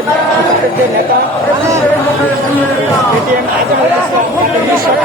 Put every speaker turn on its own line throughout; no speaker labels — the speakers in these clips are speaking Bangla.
প্রত্যেকটি নেতা এটিএম আজহার ইসলাম সদস্য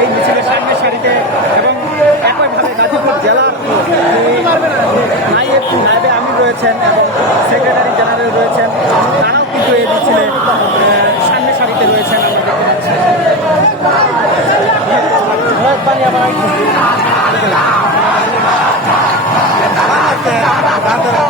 এই মিছিলের সামনে সারিতে এবং একইভাবে গাজীপুর জেলার নাইএফ নাইবে আমির রয়েছেন এবং সেক্রেটারি জেনারেল রয়েছেন। তারাও কিন্তু এই মিছিলে সামনে সারিতে রয়েছেন আমরা দেখতে পাচ্ছি। আবার